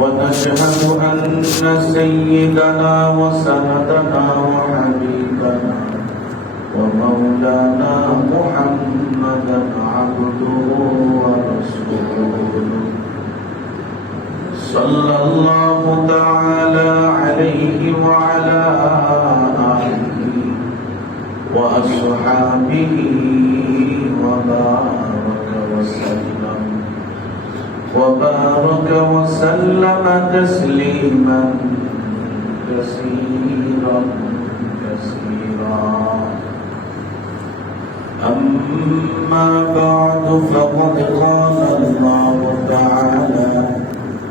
ونشهد أن سيدنا وسندنا وحبيبنا ومولانا محمدا عبده ورسوله. صلى الله تعالى عليه وعلى آله وأصحابه وبارك وسلم. وبارك وسلم تسليما كثيرا كثيرا. أما بعد فقد قال الله تعالى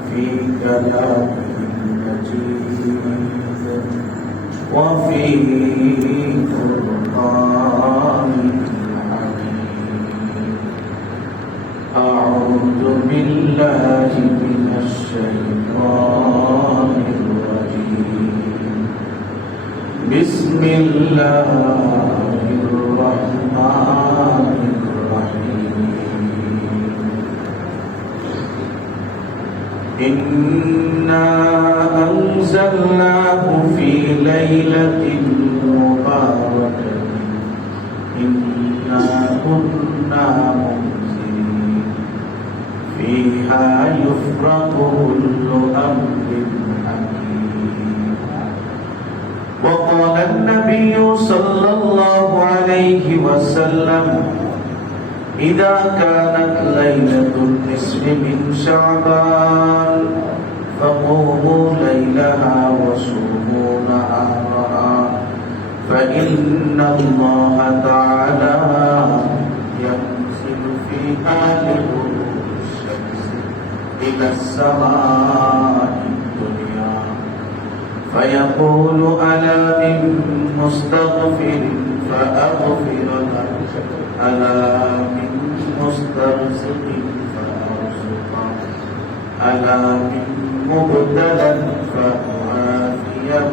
في كلامه المجيد وفي بسم الله الرحمن الرحيم. إنا أنزلناه في ليلة مباركة. إنا كنا منزلين. فيها يفرق كل أمر حكيم. وقال النبي صلى الله عليه وسلم إذا كانت ليلة النصف من شعبان فقوموا ليلها وصوموا نهارها فإن الله تعالى ينزل فيها لغروب الشمس إلى السماء. فيقول ألا من مستغفر فأغفر له. ألا من مسترزق فأرزقه. ألا من مبتلى فأعافيه.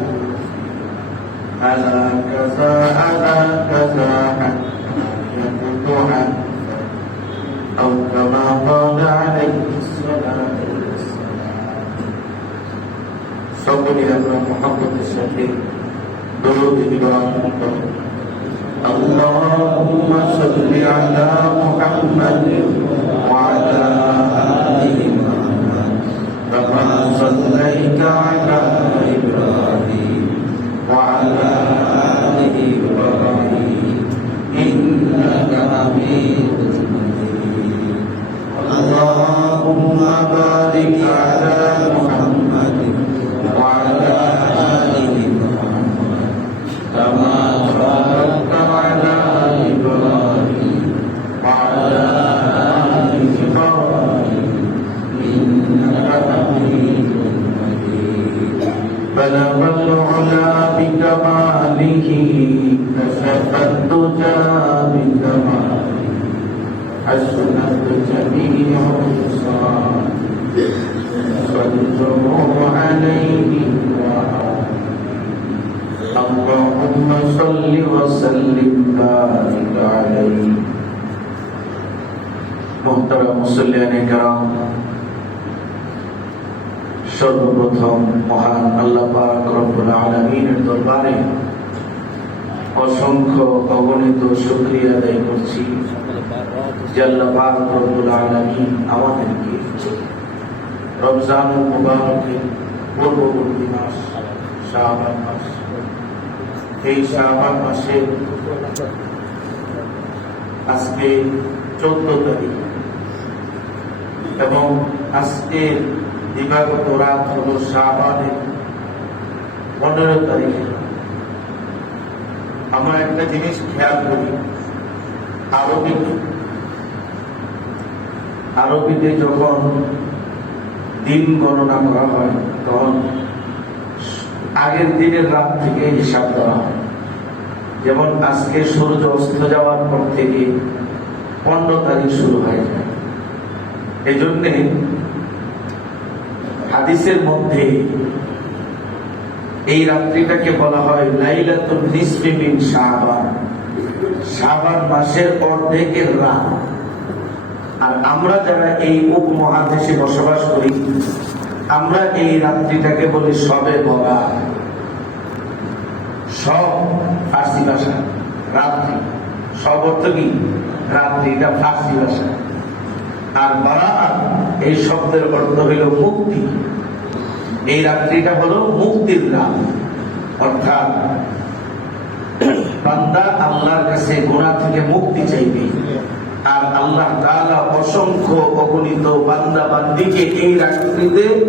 ألا كذا ألا كذا حتى يقطع. أو كما قال عليه الصلاة সকলে আমরা মোহাম্মদের সাথে দরুদ ইব্রাহিম পড়ি اللهم صل على محمد بلغ العلا بكماله كشف الدجى بكماله حسنت جميع الصالح صلوا عليه وآله اللهم صل وسلم بارك عليه محترم মুসল্লিয়ানে کرام সর্বপ্রথম মহান আল্লাহ পাক রব্বুল দরবারে অসংখ্য অগণিত শুকরিয়া আদায় করছি। আমাদেরকে পূর্ববর্তী মাস শাহবান মাস। এই শাহবান মাসে আজকে চোদ্দ তারিখ। এবং আজকে দিবাগত রাত হল শাহবানের পনেরো তারিখে আমরা একটা জিনিস খেয়াল করি। আরবি আরবিতে যখন দিন গণনা করা হয়, তখন আগের দিনের রাত থেকে হিসাব করা হয়। যেমন আজকে সূর্য অস্ত যাওয়ার পর থেকে পনেরো তারিখ শুরু হয়ে যায়। এই জন্যে হাদিসের মধ্যে এই রাত্রিটাকে বলা হয় লাইলাতুল নিসফি মিন শাবান। শাবান মাসের অর্ধেকের রাত। আর আমরা যারা এই উপমহাদেশে বসবাস করি, আমরা এই রাত্রিটাকে বলি সবে বলা। সব ফার্সি ভাষা, রাত্রি। সব অর্থ কি? রাত্রি এটা ফার্সি ভাষা। আর বারা এই শব্দের অর্থ হইল মুক্তি। এই রাত্রিটা হলো মুক্তির রাত। অর্থাৎ বান্দা আল্লাহর কাছে গোনা থেকে মুক্তি চাইবে। আর আল্লাহ তাআলা অসংখ্য অগণিত বান্দা বান্দিকে এই রাত্রিতে